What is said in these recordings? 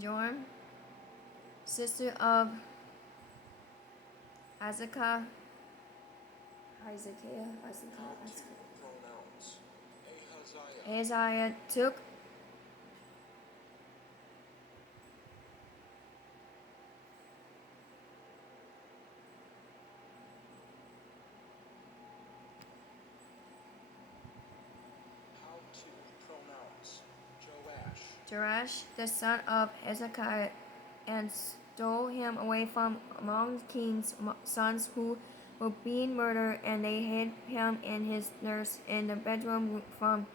Joram, sister of Azekah, Ahaziah took Joash, the son of Hezekiah, and stole him away from among the king's sons who were being murdered, and they hid him and his nurse in the bedroom from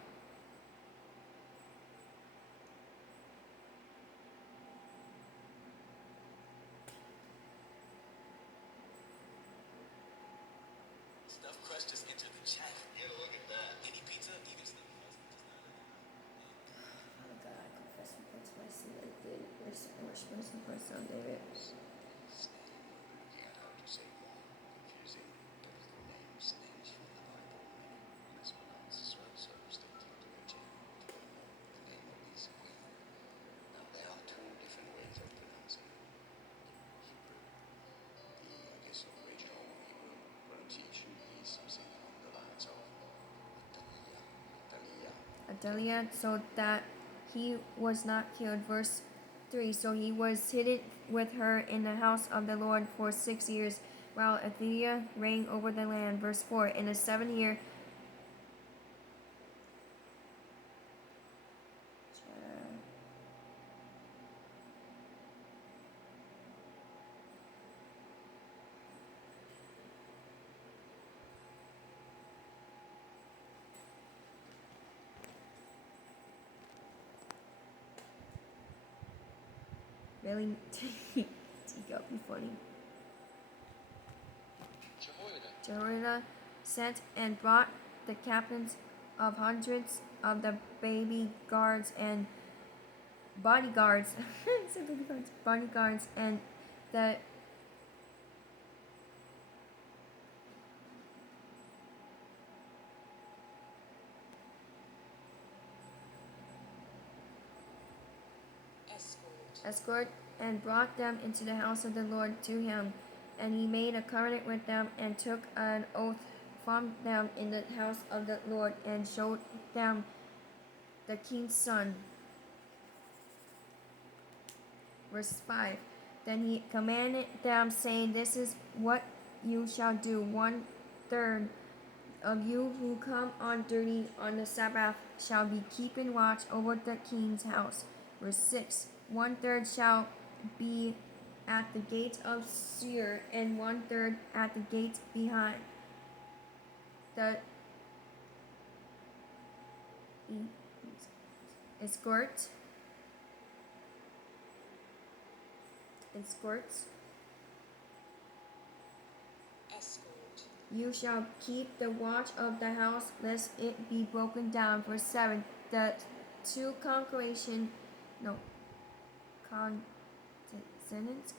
Athaliah, so that he was not killed. Verse 3. So he was hidden with her in the house of the Lord for 6 years, while Athaliah reigned over the land. Verse 4. In the 7th year, really, take up, be funny. Jehoiada sent and brought the captains of hundreds of the baby guards and bodyguards, bodyguards, and the escort, and brought them into the house of the Lord to him. And he made a covenant with them, and took an oath from them in the house of the Lord, and showed them the king's son. Verse 5. Then he commanded them, saying, This is what you shall do. 1/3 of you who come on duty on the Sabbath shall be keeping watch over the king's house. Verse 6. 1/3 shall be at the gate of Seir, and 1/3 at the gate behind the escorts. You shall keep the watch of the house, lest it be broken down. Verse 7. The two consecration, no, consonants.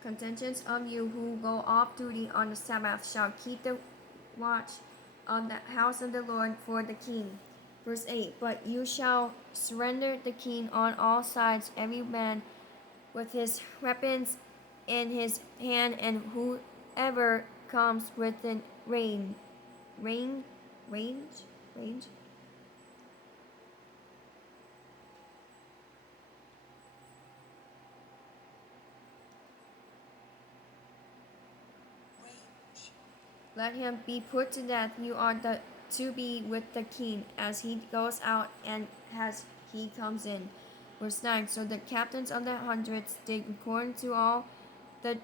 Contingents of you who go off duty on the Sabbath shall keep the watch of the house of the Lord for the king. Verse 8. But you shall surrender the king on all sides, every man with his weapons in his hand, and whoever comes within range. Let him be put to death. You are to be with the king as he goes out and as he comes in. Verse 9. So the captains of the hundreds did according to all the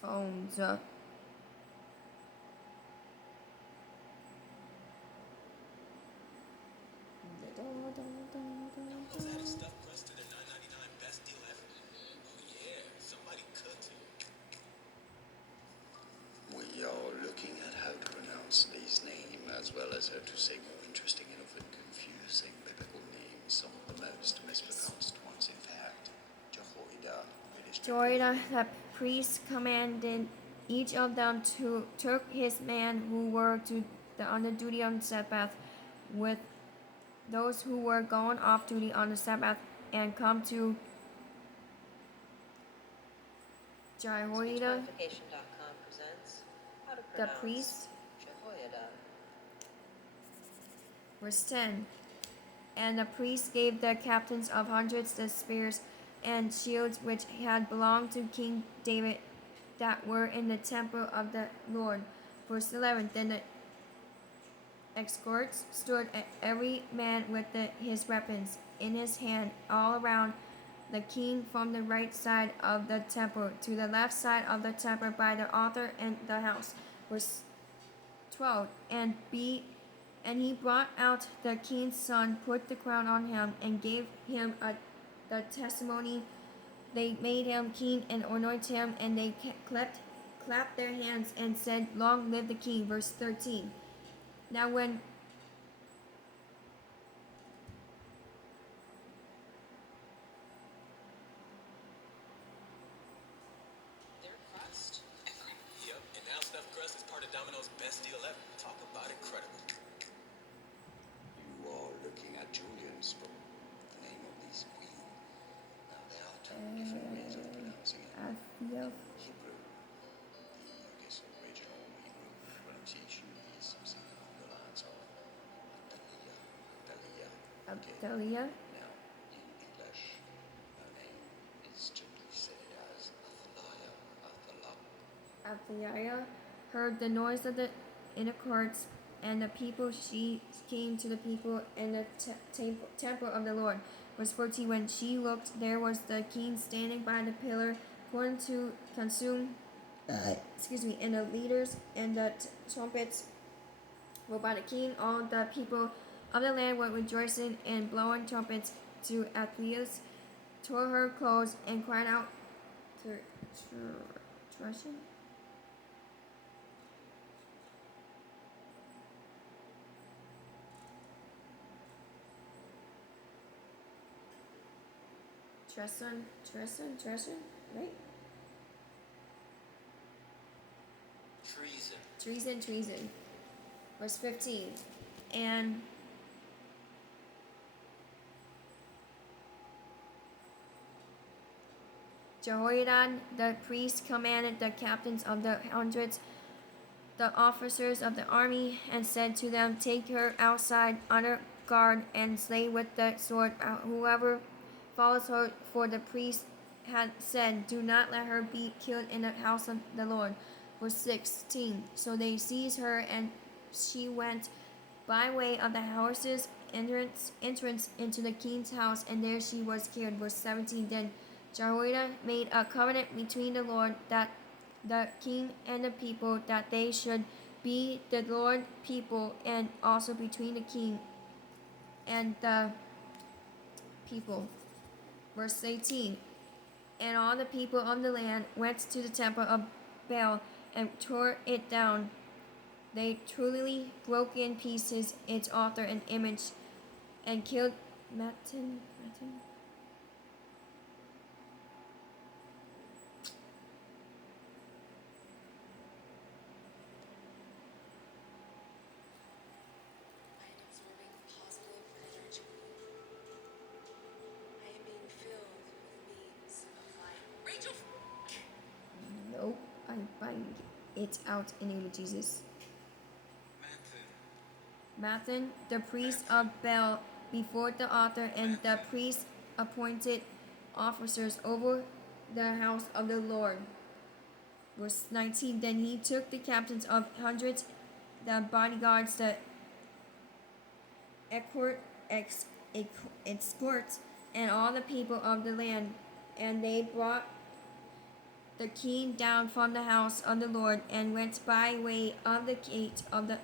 phones. So to say more interesting and often confusing biblical names, some of the most mispronounced ones, in fact. Jehoiada, Jehoiada the priest commanded each of them to took his men who were on the duty on the Sabbath with those who were going off duty on the Sabbath and come to Jehoiada SpeechModification.com presents how to the pronounce priest. Jehoiada. Verse 10. And the priests gave the captains of hundreds the spears and shields which had belonged to King David that were in the temple of the Lord. Verse 11. Then the escorts stood every man with his weapons in his hand all around the king from the right side of the temple to the left side of the temple by the altar and the house. Verse 12. And he brought out the king's son, put the crown on him, and gave him the testimony. They made him king and anointed him, and they clapped their hands and said, "Long live the king." Verse 13. Now when Their crust. Yep, and now stuffed crust is part of Domino's best deal ever. Talk about incredible. You are looking at Julian's book, the name of this queen. Now there are two different ways of pronouncing it. Athia, Hebrew, the original Hebrew pronunciation is something along the lines of Athaliah. Abdalia, Now, in English, her name is generally said as Athalia. heard the noise of the in the courts, and the people. She came to the people in the temple of the Lord. Verse 14. When she looked, there was the king standing by the pillar, going to consume. And the leaders and the trumpets were by the king. All the people of the land were rejoicing and blowing trumpets to Athaliah, tore her clothes, and cried out to Tresham. Treason, right? Treason. Verse 15. And Jehoiada the priest commanded the captains of the hundreds, the officers of the army, and said to them, "Take her outside under guard and slay with the sword whoever follows her." For the priest had said, "Do not let her be killed in the house of the Lord." Verse 16. So they seized her, and she went by way of the house's entrance into the king's house, and there she was killed. Verse 17. Then Jehoiada made a covenant between the Lord, that the king and the people, that they should be the Lord people, and also between the king and the people. Verse 18. And all the people of the land went to the temple of Baal and tore it down. They truly broke in pieces its altar and image, and killed Mattan. I am absorbing positive energy. I am being filled with beams of light. Rachel! Nope, I bind it out in the name of Jesus. Mathan, the priest of Baal, before the altar, and the priest appointed officers over the house of the Lord. Verse 19. Then he took the captains of hundreds, the bodyguards, the escorts, and all the people of the land, and they brought the king down from the house of the Lord, and went by way of the gate of the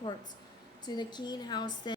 courts to the king's house.